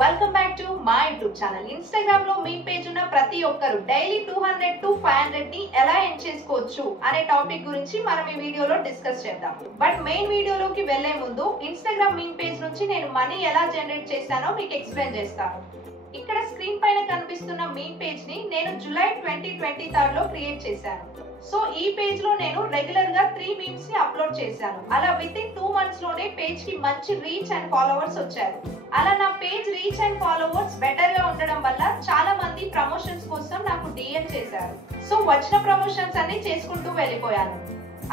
Welcome back to my YouTube channel. Instagram లో మీ page ఉన్న ప్రతి ఒక్కరు డైలీ 200 to 500 ని ఎలా ఎర్న్ చేసుకోవచ్చు అనే టాపిక్ గురించి మనం ఈ వీడియోలో డిస్కస్ చేద్దాం. బట్ మెయిన్ వీడియోలోకి వెళ్లే ముందు ఇన్స్టాగ్రామ్ మీ పేజ్ నుంచి నేను మనీ ఎలా జనరేట్ చేశానో మీకు ఎక్స్ప్లెయిన్ చేస్తాను. ఇక్కడ స్క్రీన్ పైన కనిపిస్తున్న మీ పేజ్ ని నేను జూలై 2023 లో క్రియేట్ చేశాను. సో ఈ పేజ్ లో నేను రెగ్యులర్ గా 3 మీమ్స్ ని అప్లోడ్ చేశాను. అలా విత్ ఇన్ 2 months లోనే పేజ్ కి మంచి రీచ్ అండ్ ఫాలోవర్స్ వచ్చారు. అలా నా page reach and followers better గా ఉండడం వల్ల చాలా మంది ప్రమోషన్స్ కోసం నాకు డిఎం చేశారు. సో వచ్చిన ప్రమోషన్స్ అన్ని చేసుకుంటూ వెళ్ళిపోయాను.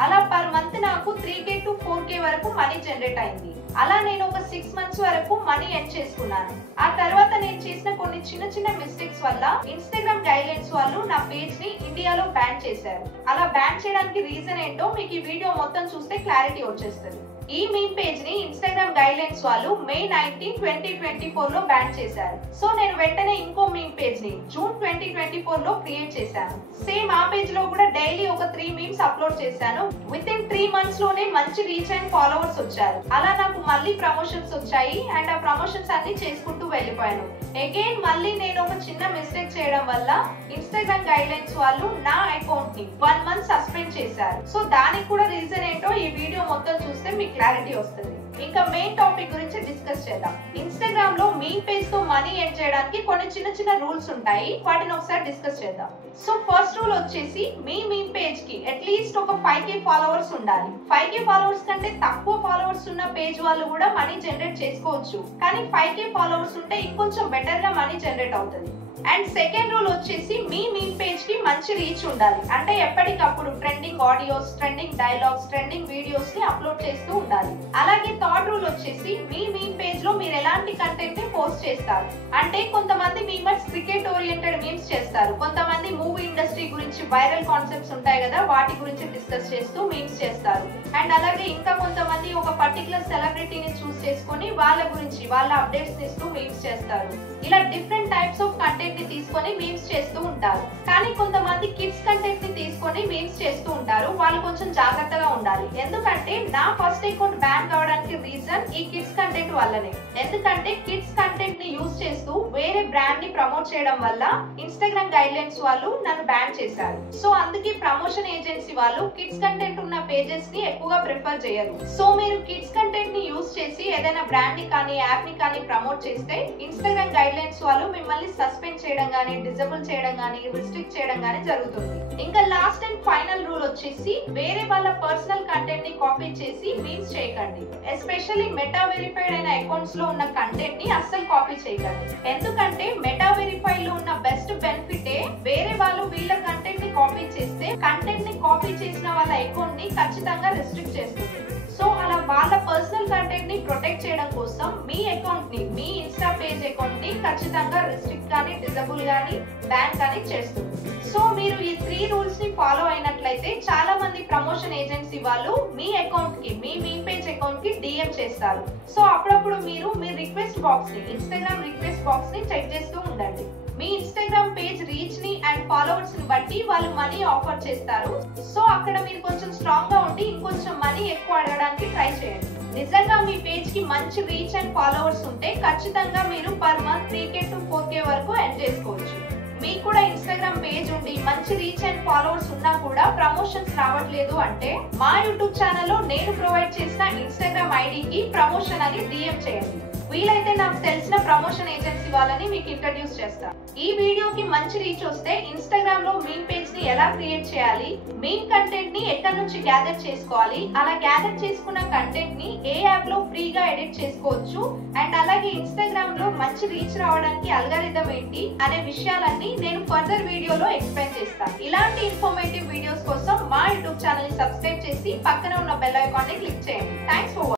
అలా పర్ మంత్ నాకు 3K to 4K వరకు మనీ జనరేట్ అయింది. అలా నేను ఒక 6 months వరకు మనీ ఎర్న్ చేసుకున్నాను. ఆ తర్వాత నేను చేసిన కొన్ని చిన్న మిస్టేక్స్ వల్ల ఇన్స్టాగ్రామ్ గైడ్లైన్స్ వాళ్ళు నా పేజ్ ని ఇండియాలో బ్యాన్ చేశారు. అలా బ్యాన్ చేయడానికి రీజన్ ఏంటో మీకు ఈ వీడియో మొత్తం చూస్తే క్లారిటీ వచ్చేస్తుంది. ఈ మీమ్ పేజ్ ని ఇన్స్టాగ్రామ్ గైడ్లైన్స్ వాళ్ళు మే 19, 2024 లో బ్యాన్ చేశారు. సో నేను వెంటనే ఇంకో మీమ్ పేజ్ ని జూన్ 2024 లో క్రియేట్ చేశాను. సేమ్ ఆ పేజ్ లో కూడా డైలీ ఒక 3 మీమ్స్ అప్లోడ్ చేశాను. విత్ ఇన్ 3 months లోనే మంచి రీచ్ అండ్ ఫాలోవర్స్ వచ్చారు. అలా నాకు మళ్ళీ ప్రమోషన్స్ వచ్చాయి అండ్ ఆ ప్రమోషన్స్ అన్ని చేసుకుంటూ వెళ్ళిపోయాను. అగైన్ మళ్ళీ నేను ఒక చిన్న మిస్టేక్ చేయడం వల్ల ఇన్స్టాగ్రామ్ గైడ్లైన్స్ వాళ్ళు నా అకౌంట్ ని 1 month సస్పెండ్ చేశారు. సో దానికి కూడా రీజన్ ఏంటో ఈ వీడియో మొత్తం చూస్తే మీకు క్లారిటీ వస్తుంది. ఇంకా మెయిన్ టాపిక్ గురించి డిస్కస్ చేద్దాం. ఇన్స్టాగ్రామ్ లో మీ పేజ్ తో మనీ ఎర్న్ చేయడానికి కొన్ని చిన్న రూల్స్ ఉంటాయి. వాటిని ఒకసారి డిస్కస్ చేద్దాం. సో ఫస్ట్ రూల్ వచ్చేసి మీ పేజ్ కి అట్లీస్ట్ ఒక 5K ఫాలోవర్స్ ఉండాలి. 5K ఫాలోవర్స్ కంటే తక్కువ ఫాలోవర్స్ ఉన్న పేజ్ వాళ్ళు కూడా మనీ జనరేట్ చేసుకోవచ్చు. కానీ 5K ఫాలోవర్స్ ఉంటే ఇంకొంచెం బెటర్ గా మనీ జనరేట్ అవుతుంది. అండ్ సెకండ్ రూల్ వచ్చేసి మీ పేజ్ కి మంచి రీచ్ ఉండాలి. అంటే ఎప్పటికప్పుడు trending audios, trending dialogues, trending videos ని అప్లోడ్ చేస్తూ ఉండాలి. అలాగే థర్డ్ రూల్ వచ్చేసి మీ పేజ్ లో మీరు ఎలాంటి కంటెంట్ ని పోస్ట్ చేస్తారు. అంటే కొంతమంది మీమర్స్ క్రికెట్ ఓరియంటెడ్ మీమ్స్ చేస్తారు. కొంతమంది మూవీ ఇండస్ట్రీ గురించి వైరల్ కాన్సెప్ట్స్ ఉంటాయి కదా, వాటి గురించి డిస్కస్ చేస్తూ మీమ్స్ చేస్తారు. అండ్ అలాగే ఇంకా కొంతమంది ఒక పర్టికులర్ సెలబ్రిటీని చూస్ చేసుకొని వాళ్ళ గురించి వాళ్ళ అప్డేట్స్ ఇస్తూ మీమ్స్ చేస్తారు. ఇలా డిఫరెంట్ టైప్స్ ఆఫ్ కంటెంట్ ని తీసుకొని మీమ్స్ చేస్తూ ఉంటారు. కానీ కొంతమంది కిడ్స్ కంటెంట్ ని తీసుకొని మీమ్స్ చేస్తూ ఉంటారు. వాళ్ళు కొంచెం జాగ్రత్తగా ఉండాలి. ఎందుకంటే నా ఫస్ట్ అకౌంట్ బ్యాన్ కావడానికి రీజన్ ఈ కిడ్స్ కంటెంట్ వల్లనే. ఎందుకంటే కిడ్స్ కంటెంట్ ని యూజ్ చేస్తూ వేరే బ్రాండ్ ని ప్రమోట్ చేయడం వల్ల ఇన్స్టాగ్రామ్ గైడ్లైన్స్ వాళ్ళు నన్ను బ్యాన్ చేశారు. సో అందుకే ప్రమోషన్ ఏజెన్సీ వాళ్ళు కిడ్స్ కంటెంట్ ఉన్న పేజెస్ ని ఎక్కువగా ప్రిఫర్ చేయరు. సో మీరు కిడ్స్ కంటెంట్ ని యూజ్ చేసి ఏదైనా బ్రాండ్ ని కానీ యాప్ ని కానీ ప్రమోట్ చేస్తే ఇన్స్టాగ్రామ్ గైడ్లైన్స్ వాళ్ళు మిమ్మల్ని సస్పెండ్ చేయడం గానీ, డిజేబుల్ చేయడం గానీ, రిస్ట్రిక్ట్ చేయడం గానీ జరుగుతుంది. ఇంకా లాస్ట్ అండ్ ఫైనల్ రూల్ వచ్చేసి వేరే వాళ్ళ పర్సనల్ కంటెంట్ ని కాపీ చేసి మీమ్స్ చేయకండి. ఎస్పెషల్లీ మెటా వెరిఫైడ్ అయిన అకౌంట్స్ లో ఉన్న కంటెంట్ ని అస్సలు కాపీ చేయకండి. ఎందుకంటే మెటా వెరిఫైడ్ లో ఉన్న బెస్ట్ బెనిఫిట్ వేరే వాళ్ళు వీళ్ళ కంటెంట్ ని కాపీ చేస్తే కంటెంట్ ని కాపీ చేసిన వాళ్ళ అకౌంట్ ని ఖచ్చితంగా రిస్ట్రిక్ట్ చేస్తుంది. సో అలా వాళ్ళ పర్సనల్ కంటెంట్ ని ప్రొటెక్ట్ చేయడం కోసం మీ అకౌంట్ ని, మీ ఇన్స్టా పేజ్ అకౌంట్ ని ఖచ్చితంగా రిస్ట్రిక్ట్ కానీ, డిజేబుల్ కానీ, బ్యాన్ కానీ చేస్తుంది. సో మీరు ఈ 3 రూల్స్ ని ఫాలో అయినట్లయితే చాలా మంది ప్రమోషన్ ఏజెన్సీ వాళ్ళు మీ అకౌంట్ కి, మీ పేజ్ అకౌంట్ కి డిఎం చేస్తారు. సో అప్పుడప్పుడు మీరు మీ రిక్వెస్ట్ బాక్స్ ని, ఇన్స్టాగ్రామ్ రిక్వెస్ట్ బాక్స్ ని చెక్ చేస్తూ ఉండండి. మీ ఇన్స్టాగ్రామ్ పేజ్ రీచ్ ని అండ్ ఫాలోవర్స్ ని బట్టి వాళ్ళు మనీ ఆఫర్ చేస్తారు. సో అక్కడ మీరు కొంచెం స్ట్రాంగ్ గా ఉండి ఇంకొంచెం మనీ ఎక్కువ అడగడానికి ట్రై చేయండి. నిజంగా మీ పేజ్ కి మంచి రీచ్ అండ్ ఫాలోవర్స్ ఉంటే ఖచ్చితంగా మీరు per month 3K to 4K వరకు ఎర్న్ చేసుకోవచ్చు. మీకు కూడా ఇన్స్టాగ్రామ్ పేజ్ ఉండి మంచి రీచ్ అండ్ ఫాలోవర్స్ ఉన్నా కూడా ప్రమోషన్స్ రావట్లేదు అంటే మా యూట్యూబ్ ఛానల్లో నేను ప్రొవైడ్ చేసిన ఇన్స్టాగ్రామ్ ఐడికి ప్రమోషన్ అని డిఎం చేయండి. వీలైతే నాకు తెలిసిన ప్రమోషన్ ఏజెన్సీ వాళ్ళని మీకు ఇంట్రడ్యూస్ చేస్తాను. ఈ వీడియోకి మంచి రీచ్ వస్తే ఇన్స్టాగ్రామ్ లో మీమ్ పేజ్ ని ఎలా క్రియేట్ చేయాలి, మీమ్ కంటెంట్ ని ఎక్కడి నుంచి గ్యాదర్ చేసుకోవాలి, అలా గ్యాదర్ చేసుకున్న కంటెంట్ ని ఏ యాప్ లో ఫ్రీగా ఎడిట్ చేసుకోవచ్చు, అండ్ అలాగే ఇన్స్టాగ్రామ్ లో మంచి రీచ్ రావడానికి అల్గారిథం ఏంటి అనే విషయాలన్నీ నేను ఫర్దర్ వీడియోలో ఎక్స్ప్లెయిన్ చేస్తాను. ఇలాంటి ఇన్ఫర్మేటివ్ వీడియోస్ కోసం మా యూట్యూబ్ ఛానల్ ని సబ్స్క్రైబ్ చేసి పక్కన ఉన్న బెల్ ఐకాన్ ని క్లిక్ చేయండి. Thanks for watching.